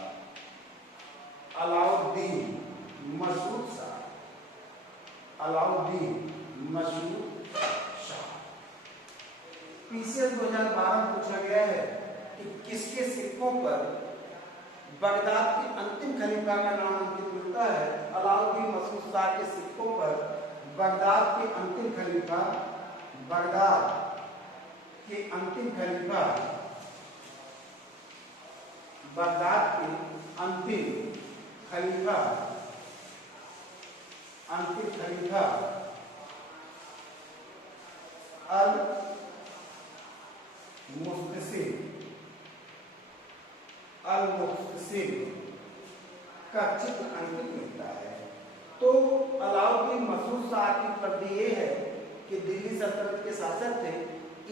अलाउद्दीन मसूद शाह, अलाउद्दीन मसूद शाह। पीसीएस 2012 में पूछा गया है कि किसके सिक्कों पर बगदाद के अंतिम खलीफा का नाम अंकित मिलता है? अलाउद्दीन मसूद शाह के सिक्कों पर बगदाद के अंतिम खलीफा, बगदाद के अंतिम खलीफा, बगदाद के अंतिम खलीफा, अंतिम खलीफा अल मुस्तसिम, अल मुस्तसिम का चित्र अंकित मिलता है। तो अलाउद्दीन मसूद शाह की उपलब्धि ये है कि दिल्ली सल्तनत के शासक थे,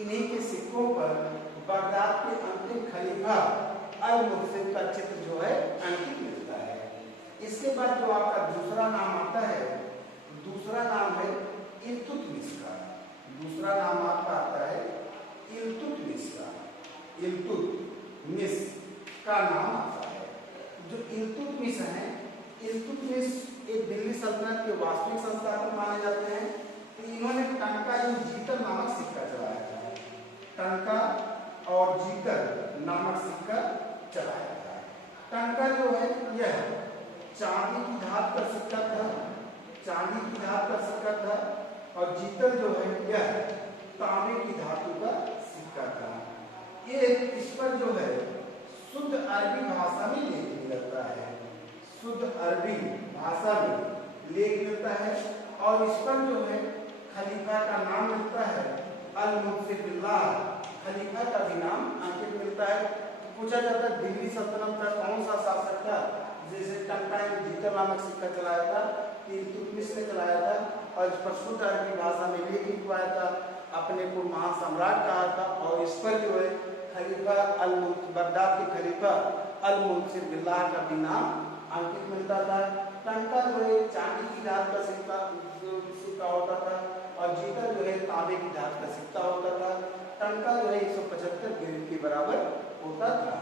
इन्हीं के सिक्कों पर बगदाद के अंतिम खलीफा अल मुस्तसिम का चित्र जो है अंकित मिलता है। इसके बाद जो आपका दूसरा नाम आता है, दूसरा नाम है इल्तुतमिश का। दूसरा नाम आपका आता है इल्तुतमिश का। इल्तुतमिश का नाम आता है। जो इल्तुतमिश है, इल्तुतमिश एक दिल्ली सल्तनत के वास्तविक संस्थापक माने जाते हैं। तो इन्होंने टंका एवं जीतर नामक सिक्का चलाया था। टंका और जीतर नामक सिक्का चलाया था। टंका जो है यह चांदी की धात का सिक्का था, चांदी की धात का सिक्का था, और जीतर जो है यह तांबे की धातु का सिक्का था। ये इस पर जो है शुद्ध अरबी भाषा में लेख मिलता है, शुद्ध अरबी भाषा में लेख मिलता है, और इस पर जो है खलीफा का नाम मिलता है अल मुंसिफ बिल्लाह, खलीफा का भी नाम अंकित मिलता है। तो पूछा जाता है दिल्ली सल्तनत का कौन सा शासक था जैसे टंका एवं जीतर नामक सिक्का चलाया था? इल्तुतमिश ने चलाया था, और इस पर शुद्ध अरबी भाषा में लेख लिखवाया था, अपने को महान सम्राट कहा था, और इस पर जो है खलीफा बगदाद के खलीफा अल मुंसिफ बिल्लाह का भी नाम अंकित मिलता था। टंका जो है चांदी की धात का सिक्का होता था, और जीतर जो है तांबे की धात का सिक्का होता था। टंका जो है 175 ग्राम के बराबर होता था।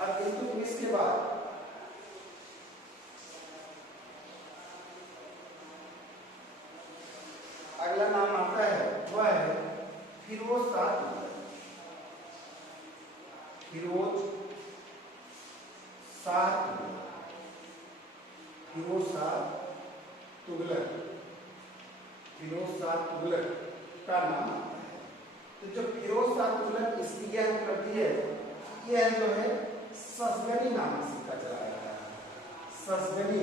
अब इल्तुतमिश के बाद अगला नाम आता है, वह है फिरोज शाह तुगलक। फिरोज शाह तुगलक, फिरोज शाह तुगलक, फिरोज शाह तुगलक का नाम आता है। तो जो फिरोज शाह तुगलक इसकी यह उपलब्धि है, यह जो है ससगनी नामक सिक्का चलाया था, ससगनी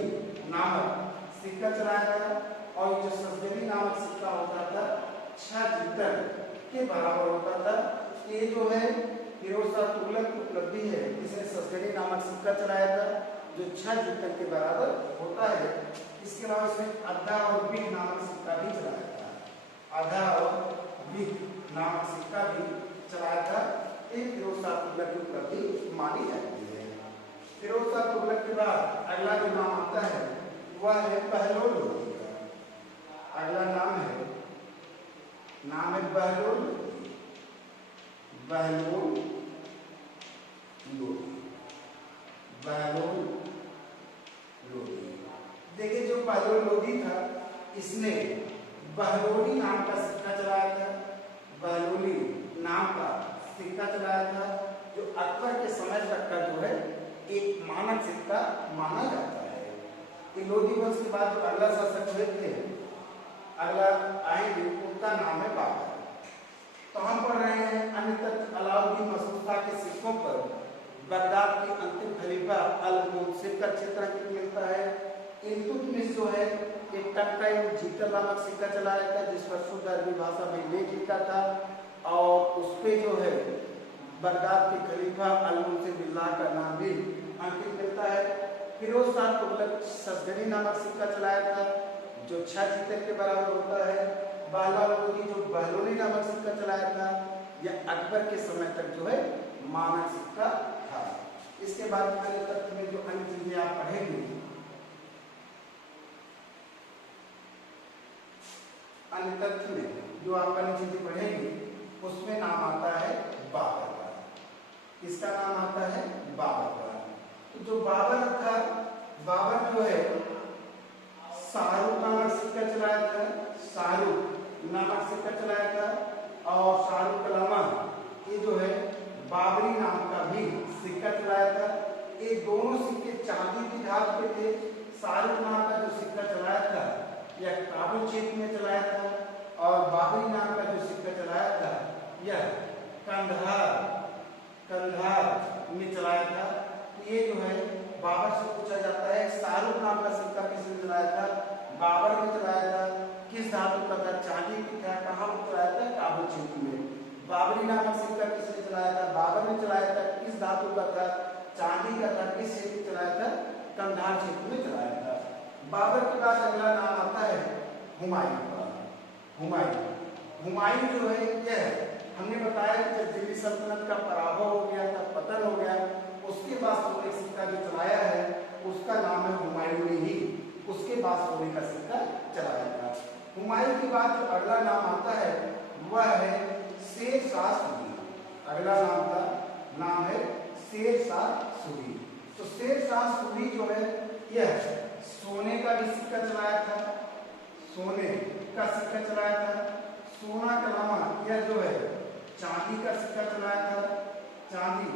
नामक सिक्का चलाया था। और जो ससगनी नामक सिक्का होता था 6 जीतन के बराबर होता था। ये जो है फिरोज शाह तुगलक की उपलब्धि है, इसने ससगनी नामक सिक्का चलाया था जो 6 जीतन के बराबर होता है। इसके अलावा इसने आधा और बीट नामक सिक्का भी चलाया था, आधा और बीट नामक सिक्का भी चलाया था। एक फिरोज शाह तुगलक की उपलब्धि मानी जाती है। फिरोज शाह तुगलक के बाद अगला जो नाम आता है वह है बहलोल लोदी का। अगला नाम है बहलोल लोदी, बहलोल लोदी, बहलोल लोदी। देखिए जो बहलोल लोदी था इसने बहलोली नाम का सिक्का चलाया था, बहलोली नाम का सिक्का चलाया था जो अकबर के समय तक का जो है एक मानक सिक्का माना जाता है। ये लोधी वंश के बाद जो अगला शासक हुए थे, अगला आएंगे, उनका नाम है बाबर। तो हम पढ़ रहे हैं अन्य तथ्य अलाउद्दीन मसरूफा के सिक्कों पर बगदाद की अंतिम खलीफा अल-मुंसिफ का चित्र मिलता है। इल्तुतमिश जो है एक टक्का जीतल नामक सिक्का चलाया था जिस पर शुद्ध अरबी भाषा में लेख लिखा था और उस पे जो है बगदाद के खलीफा अल-मुंसिफ बिल्लाह का नाम भी अंकित मिलता है। फिरोज शाह तुगलक ससगनी नामक सिक्का चलाया था जो 6 जीतल के बराबर होता है। बहलोल लोदी जो बहलोली नामक सिक्का चलाया था यह अकबर के समय तक जो है मानक सिक्का था। इसके बाद अन्य तथ्य में जो अन्य चीजें आप पढ़ेंगे, अन्य तथ्य में जो आप अन्य चीजें पढ़ेंगे उसमें नाम आता है बाबर का। किसका नाम आता है? बाबर का। तो जो बाबर था, बाबर जो है शाहरुख नामक सिक्का चलाया था, शाहरुख नामक सिक्का चलाया था। और शाहरुख के अलावा ये जो है बाबरी नाम का भी सिक्का चलाया था। ये दोनों सिक्के चांदी की धात पे थे। शाहरुख नाम का जो सिक्का चलाया था यह काबुल क्षेत्र में चलाया था और बाबरी नाम का जो सिक्का चलाया था यह कंधार में चलाया था। ये जो है बाबर से पूछा जाता है शाहरुख नाम का सिक्का किसने चलाया था? बाबर ने चलाया था। किस धातु का था? चांदी की था। कहाँ पर चलाया था? काबुल क्षेत्र में। बाबरी नामक सिक्का किसने चलाया था? बाबर ने चलाया था। किस धातु का था? चांदी का था। किस क्षेत्र में चलाया था? कंधार क्षेत्र में चलाया था। बाबर के बाद अगला नाम आता है हुमायूं का। हुमायूं जो है यह हमने बताया कि जब दिल्ली सल्तनत का पराभव हो गया था, पतन हो गया, उसके बाद सोने का सिक्का जो चलाया है उसका नाम है हुमायूं ने ही उसके बाद सोने का सिक्का चलाया था। हुमायूं के बाद जो अगला नाम आता है वह है शेर शाह सूरी। अगला नाम है शेर शाह सूरी। तो शेर शाह सूरी जो है यह सोने का भी सिक्का चलाया था, सोने का सिक्का चलाया था। सोना के अलावा यह जो है चांदी का सिक्का चलाया था, चांदी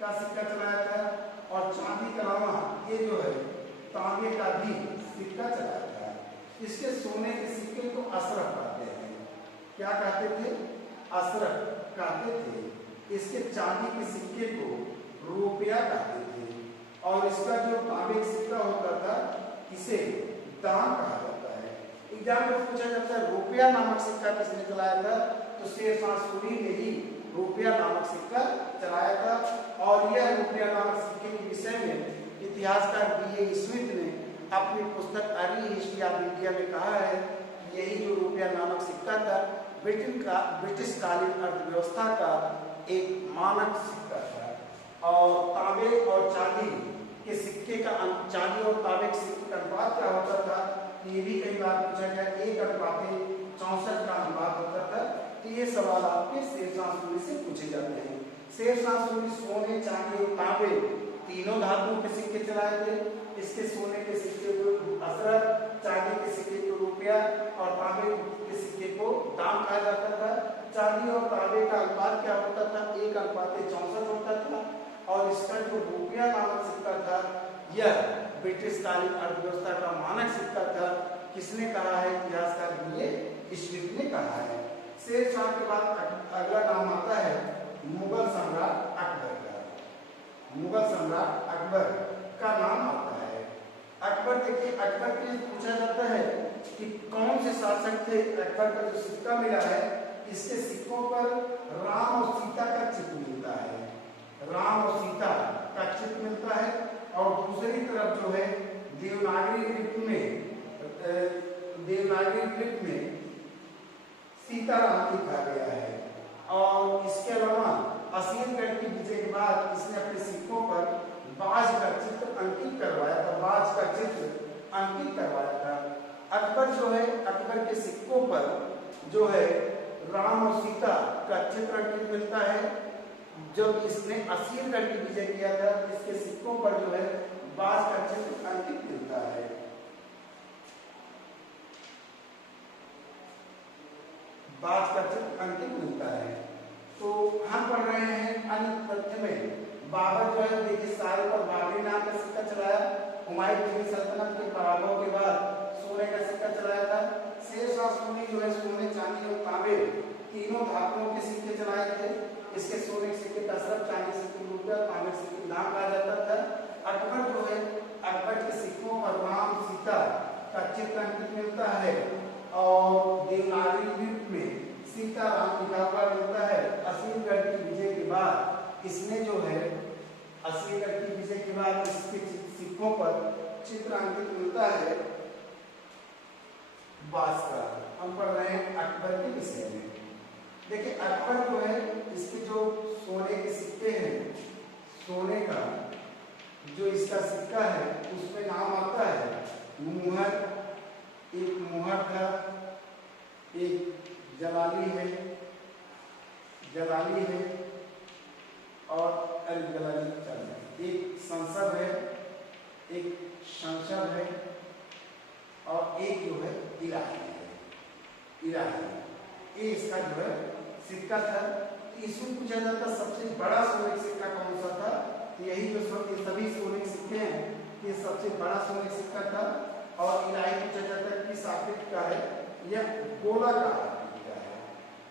का सिक्का चलाया था। और चांदी के अलावा ये जो है तांबे का भी सिक्का चलाया था। इसके सोने के सिक्के को अशरफ कहते हैं। क्या कहते थे? अशरफ कहते थे। इसके चांदी के सिक्के को रुपया कहते थे और इसका जो तांबे का सिक्का होता था इसे दान कहा जाता है। एग्जाम में पूछा जाता है रुपया नामक सिक्का किसने चलाया था? तो शेर शाह सूरी ने ही रुपया नामक सिक्का चलाया था। और यह रुपया नामक सिक्के के विषय में इतिहासकार B.A. स्मिथ ने अपनी पुस्तक अर्ली हिस्ट्री ऑफ इंडिया में कहा है कि यही जो रुपया नामक सिक्का था ब्रिटिश कालीन अर्थव्यवस्था का एक मानक सिक्का था। और तांबे और चांदी के सिक्के का चांदी और तांबे के सिक्के का अनुपात क्या होता था? ये भी कई बार पूछा गया। 1:64 का अनुपात होता था। तो ये सवाल आपके शेर शाह सूरी से पूछे जाते हैं। शेर शाह सूरी सोने, चांदी और तांबे तीनों धातुओं के सिक्के चलाए थे। इसके सोने के सिक्के को अशरफ, चांदी के सिक्के को रुपया और तांबे के सिक्के को दाम कहा जाता था। चांदी और तांबे का अनुपात क्या होता था? 1:64 होता था। और इसका जो रुपया नामक सिक्का था यह ब्रिटिश कालीन अर्थव्यवस्था का मानक सिक्का था। किसने कहा है? इतिहासकार B.A. स्मिथ ने कहा है। शेर शाह के बाद अगला नाम आता है मुगल सम्राट अकबर का। मुगल सम्राट अकबर का नाम आता है। अकबर, देखिए अकबर के लिए पूछा जाता है कि कौन से शासक थे। अकबर का जो सिक्का मिला है, इसके सिक्कों पर राम और सीता का चित्र मिलता है। राम और सीता का चित्र मिलता है और दूसरी तरफ जो है देवनागरी लिपि में सीताराम लिखा गया है। और इसके अलावा असीमगढ़ की विजय के बाद इसने अपने सिक्कों पर बाज का चित्र अंकित करवाया था। बाज का चित्र अंकित करवाया था। अकबर जो है, अकबर के सिक्कों पर जो है राम और सीता का चित्र अंकित मिलता है। जब इसने असीमगढ़ की विजय किया था, इसके सिक्कों पर जो है बाज का चित्र अंकित मिलता है। बाज का चित्र अंकित मिलता है। तो हम पढ़ रहे हैं अन्य तथ्य में बाबर जो है, देखिए साल पर बाबरी नाम का सिक्का चलाया। हुमायूं की सल्तनत के पराभव के बाद सोने का सिक्का चलाया था। शेर शाह सूरी जो है सोने, चांदी और तांबे तीनों धातुओं के सिक्के चलाए थे। इसके सोने के सिक्के का असरफ, चांदी के सिक्के रुपया, तांबे के सिक्के नाम कहा जाता था। अकबर जो है, अकबर के सिक्कों पर राम सीता का चित्र अंकित मिलता है और देवनागरी लिपि में सीताराम लिखा हुआ मिलता है। असीमगढ़ की विजय के बाद इसने जो है, असीमगढ़ की विजय के बाद इसके सिक्कों पर चित्र अंकित मिलता है बाज का। हम पढ़ रहे हैं अकबर के विषय में। देखिए अकबर जो है, इसके जो सोने के सिक्के हैं, सोने का जो इसका सिक्का है उसमें नाम आता है मुहर, एक मुहर था, एक जलाली है और एक संसद है, एक संसद है और एक जो है इलाही है। ये इसका जो है सिक्का था। इसमें पूछा जाता सबसे बड़ा सोने का सिक्का कौन सा था। यही जो सभी सोने के सिक्के हैं, ये सबसे बड़ा सोने का सिक्का था। और इलाही पूछा जाता है किस आकृति का है, यह गोलाकार आकृति का है।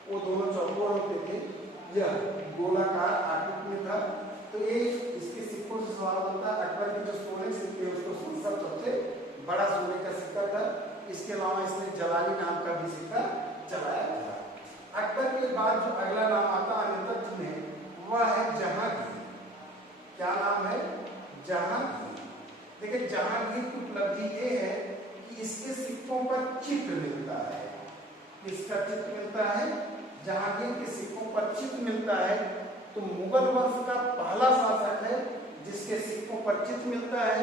वो दोनों चौकोर होते थे, यह गोलाकार आकृति में था। तो ये इसके सिक्कों से सवाल बनता है। अकबर के जो सोने के सिक्के उसको संसद सबसे बड़ा सोने का सिक्का था। इसके अलावा इसने जलाली नाम का भी सिक्का चलाया था। अकबर के बाद जो अगला नाम आता है अन्य में, वह है जहांगीर। क्या नाम है? जहांगीर। देखिए जहांगीर की उपलब्धि ये है कि इसके सिक्कों पर चित्र मिलता है। इसका चित्र मिलता है, जहांगीर के सिक्कों पर चित्र मिलता है। तो मुगल वंश का पहला शासक है जिसके सिक्कों पर चित्र मिलता है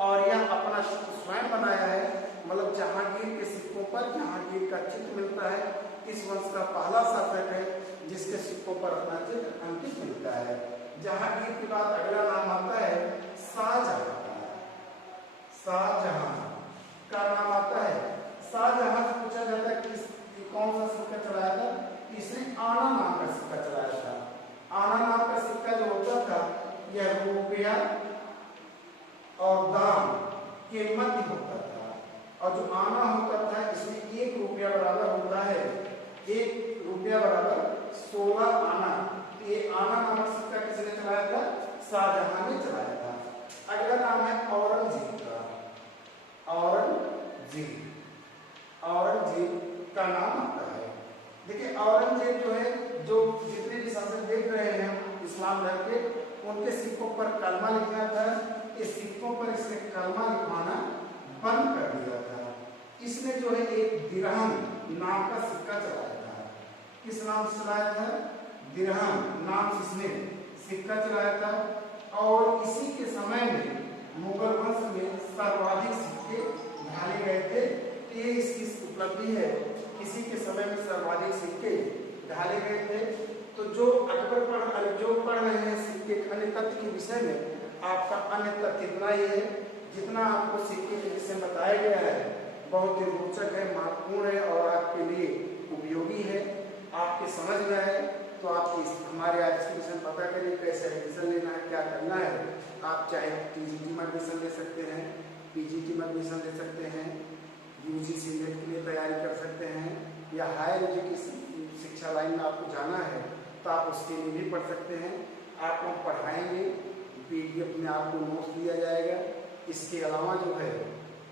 और यह अपना स्वयं बनाया है। मतलब जहांगीर के सिक्कों पर जहांगीर का चित्र मिलता है। इस वंश का पहला शासक है जिसके सिक्कों पर अपना चित्र अंकित मिलता है। जहांगीर के बाद अगला नाम आता है शाहजहां का। शाहजहां का नाम आता है। शाहजहां से पूछा जाता है कि कौन सा सिक्का चलाया था। इसने आना नाम का सिक्का चलाया था। आना नाम का सिक्का जो होता था, यह रुपया और दाम के मध्य होता था। और जो आना होता था, इसमें 1 रुपया बराबर होता है, 1 रुपया बराबर 16 आना। ये आना नामक सिक्का किसने चलाया था? शाहजहां ने चलाया था। अगला नाम है औरंगजेब का। औरंगजेब का नाम आता है। देखिए औरंगजेब जो है, जो जितने भी शासक देख रहे हैं इस्लाम धर्म के, उनके सिक्कों पर कलमा लिखा था। इस सिक्कों पर इसने कलमा लिखवाना बंद कर दिया था। इसने जो है एक दिरहम नाम का सिक्का चलाया था। किस नाम से चलाया था? दिरहम नाम से इसने सिक्का चलाया था। और इसी के समय में मुगल वंश में सर्वाधिक सिक्के ढाले गए थे। ये इसकी उपलब्धि है, इसी के समय में सर्वाधिक सिक्के ढाले गए थे। तो जो अकबर पढ़ रहे हैं सिक्के अन्य तथ्य के विषय में, आपका अन्य तथ्य इतना ही है। जितना आपको सिक्के के विषय बताया गया है बहुत ही रोचक है, महत्वपूर्ण है और आपके लिए उपयोगी है। आपके समझ में है तो आप हमारे आज के विषय पता करिए कैसे एडमिशन लेना है, क्या करना है। आप चाहे टीजीटी में एडमिशन ले सकते हैं, पीजीटी में एडमिशन ले सकते हैं, यूजीसी नेट के लिए तैयारी कर सकते हैं, या हायर एजुकेशन शिक्षा लाइन में आपको जाना है तो आप उसके लिए भी पढ़ सकते हैं। आपको पढ़ाएंगे, PDF में आपको नोट्स दिया जाएगा। इसके अलावा जो है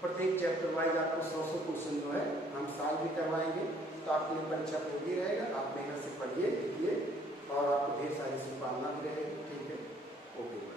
प्रत्येक चैप्टर वाइज आपको 100 क्वेश्चन जो है हम साल भी करवाएंगे। तो आपके लिए परीक्षा पूरी रहेगा। आप मेहनत से पढ़िए, लिखिए और आपको ढेर सारी शुभकामना भी रहेगी। ठीक है, ओके।